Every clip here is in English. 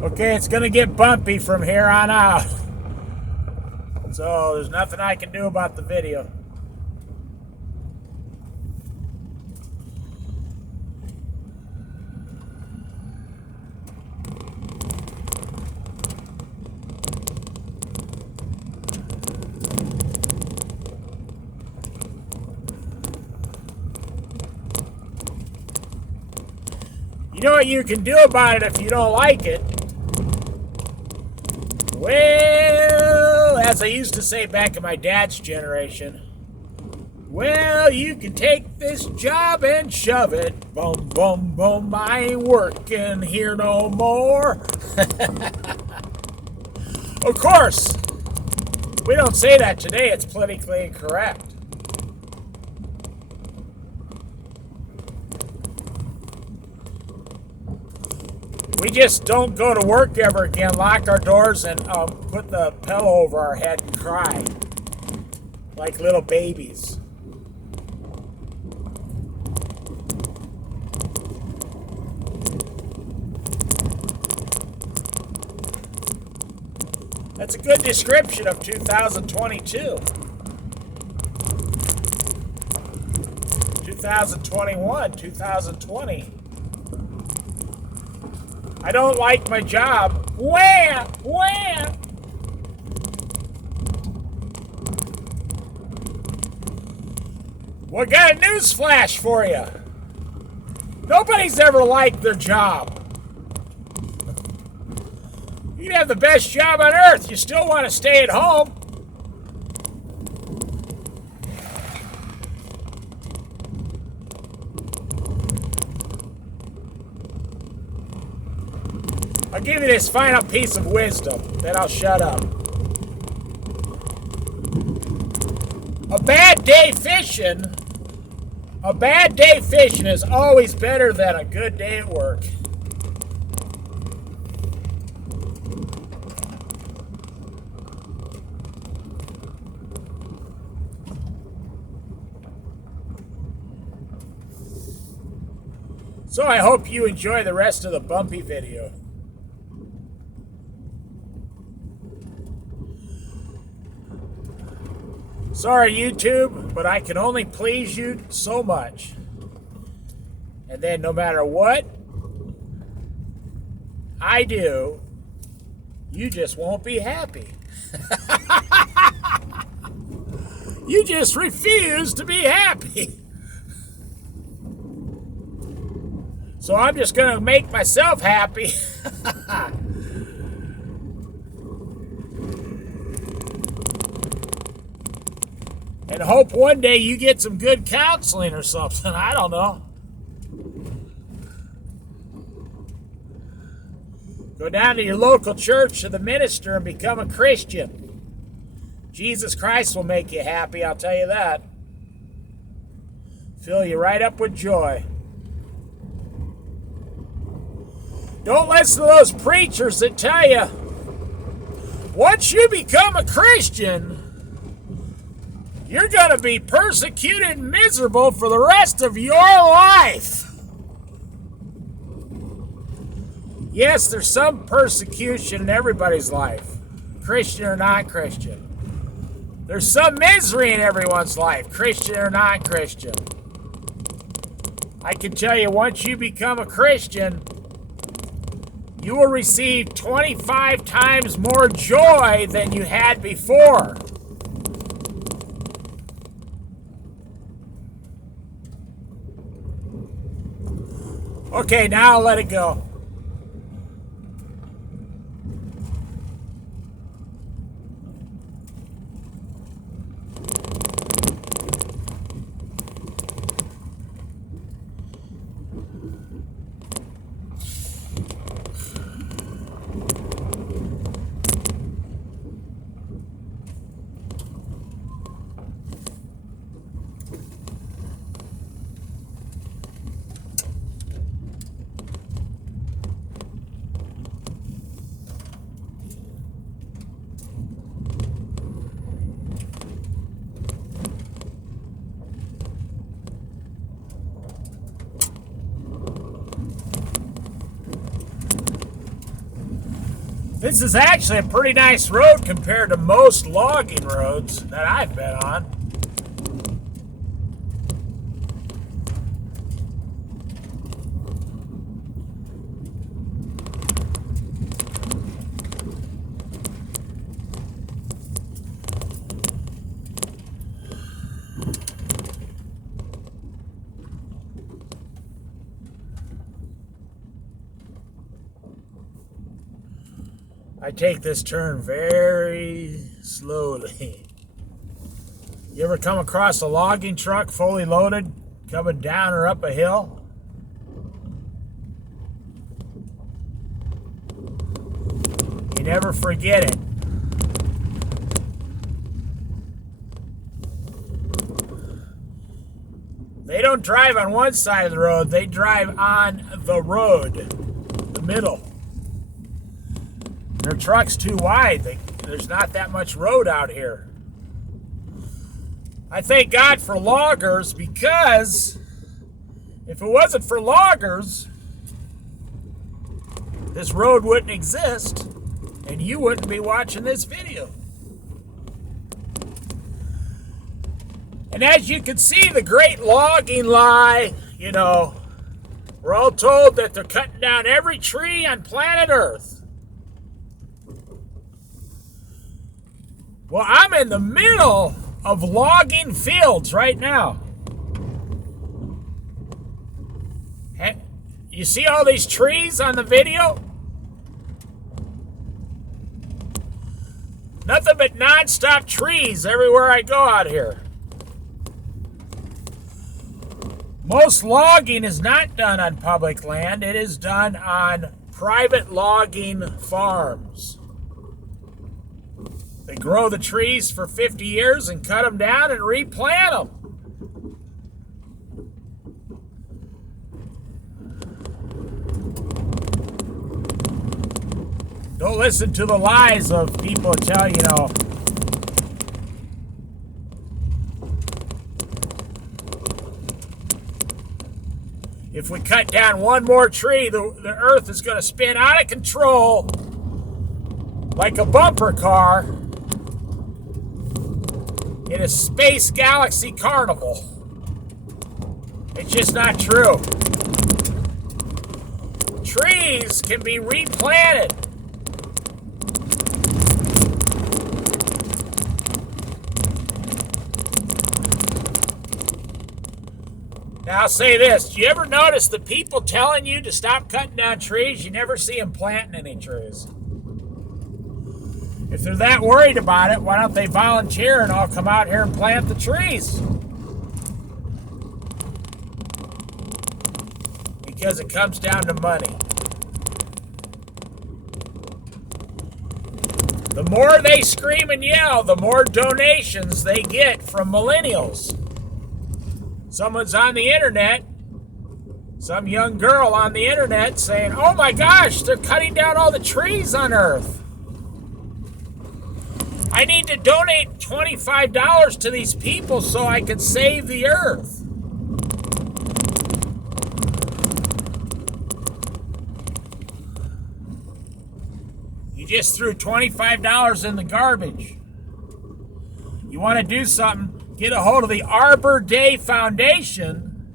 Okay, it's going to get bumpy from here on out. So there's nothing I can do about the video. You know what you can do about it if you don't like it? Well, as I used to say back in my dad's generation, well, you can take this job and shove it. Boom, boom, boom, I ain't working here no more. Of course, we don't say that today. It's politically incorrect. We just don't go to work ever again, lock our doors, and put the pillow over our head and cry like little babies. That's a good description of 2022. 2021, 2020. I don't like my job. Where? Well, I got a news flash for you. Nobody's ever liked their job. You can have the best job on earth. You still want to stay at home. I'll give you this final piece of wisdom, then I'll shut up. A bad day fishing is always better than a good day at work. So I hope you enjoy the rest of the bumpy video. Sorry, YouTube, but I can only please you so much. And then no matter what I do, you just won't be happy. You just refuse to be happy. So I'm just going to make myself happy. And hope one day you get some good counseling or something. I don't know. Go down to your local church to the minister and become a Christian. Jesus Christ will make you happy, I'll tell you that. Fill you right up with joy. Don't listen to those preachers that tell you, once you become a Christian, you're going to be persecuted and miserable for the rest of your life. Yes, there's some persecution in everybody's life, Christian or not Christian. There's some misery in everyone's life, Christian or not Christian. I can tell you, once you become a Christian, you will receive 25 times more joy than you had before. Okay, now I'll let it go. This is actually a pretty nice road compared to most logging roads that I've been on. I take this turn very slowly. You ever come across a logging truck fully loaded coming down or up a hill? You never forget it. They don't drive on one side of the road, they drive on the road, the middle. Their truck's too wide. There's not that much road out here. I thank God for loggers, because if it wasn't for loggers, this road wouldn't exist and you wouldn't be watching this video. And as you can see, the great logging lie, you know, we're all told that they're cutting down every tree on planet Earth. Well, I'm in the middle of logging fields right now. You see all these trees on the video? Nothing but non-stop trees everywhere I go out here. Most logging is not done on public land. It is done on private logging farms. They grow the trees for 50 years and cut them down and replant them. Don't listen to the lies of people that tell you, if we cut down one more tree, the earth is going to spin out of control like a bumper car in a space galaxy carnival. It's just not true. Trees can be replanted. Now I'll say this, do you ever notice the people telling you to stop cutting down trees? You never see them planting any trees. If they're that worried about it, why don't they volunteer and all come out here and plant the trees? Because it comes down to money. The more they scream and yell, the more donations they get from millennials. Someone's on the internet, some young girl on the internet saying, oh my gosh, they're cutting down all the trees on Earth. I need to donate $25 to these people so I can save the Earth. You just threw $25 in the garbage. You want to do something, get a hold of the Arbor Day Foundation.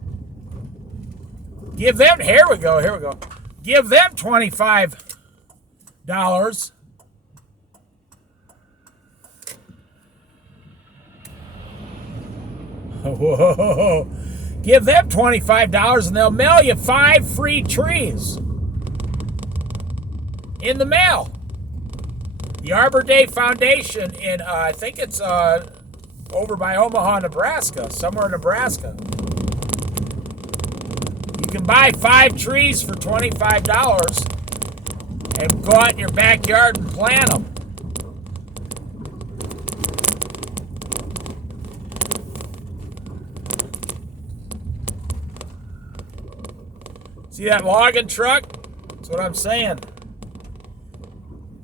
Give them, here we go. Give them $25. Whoa. Give them $25 and they'll mail you 5 free trees in the mail. The Arbor Day Foundation in, I think it's over by Omaha, Nebraska, somewhere in Nebraska. You can buy 5 trees for $25 and go out in your backyard and plant them. See that logging truck? That's what I'm saying.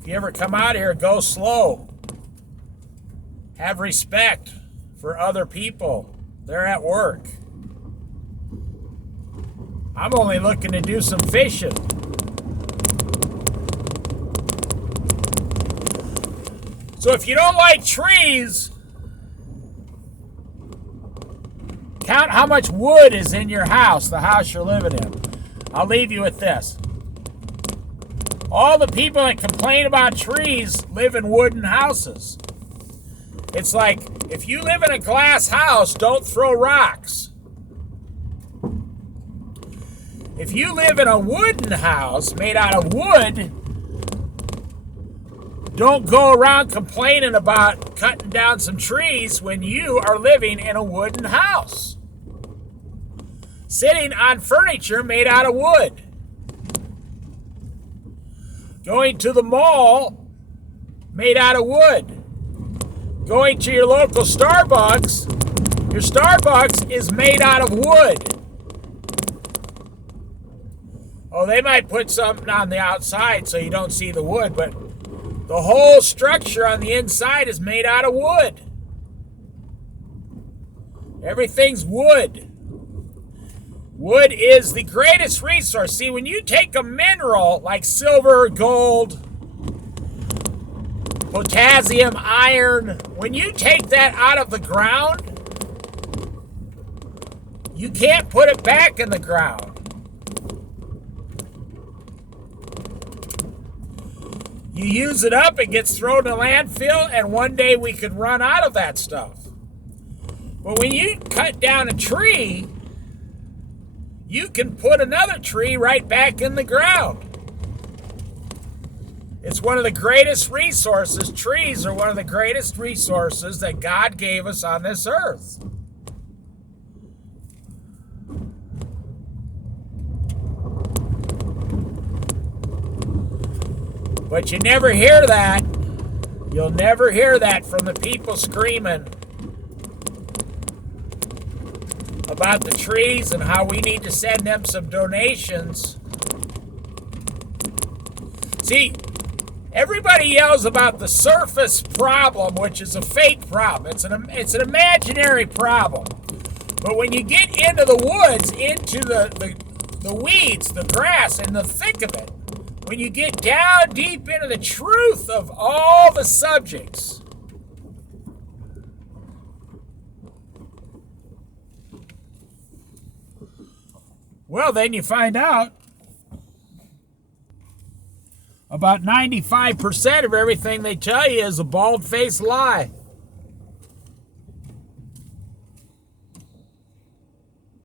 If you ever come out here, go slow. Have respect for other people. They're at work. I'm only looking to do some fishing. So if you don't like trees, count how much wood is in your house, the house you're living in. I'll leave you with this. All the people that complain about trees live in wooden houses. It's like, if you live in a glass house, don't throw rocks. If you live in a wooden house made out of wood, don't go around complaining about cutting down some trees when you are living in a wooden house. Sitting on furniture made out of wood. Going to the mall made out of wood. Going to your local Starbucks, your Starbucks is made out of wood. Oh, they might put something on the outside so you don't see the wood, but the whole structure on the inside is made out of wood. Everything's wood. Wood is the greatest resource. See, when you take a mineral like silver, gold, potassium, iron, when you take that out of the ground, you can't put it back in the ground. You use it up, it gets thrown in a landfill, and one day we could run out of that stuff. But when you cut down a tree, you can put another tree right back in the ground. It's one of the greatest resources. Trees are one of the greatest resources that God gave us on this earth. But you never hear that. You'll never hear that from the people screaming about the trees and how we need to send them some donations. See, everybody yells about the surface problem, which is a fake problem. It's an imaginary problem. But when you get into the woods, into the weeds, the grass, and the thick of it, when you get down deep into the truth of all the subjects, well, then you find out about 95% of everything they tell you is a bald-faced lie.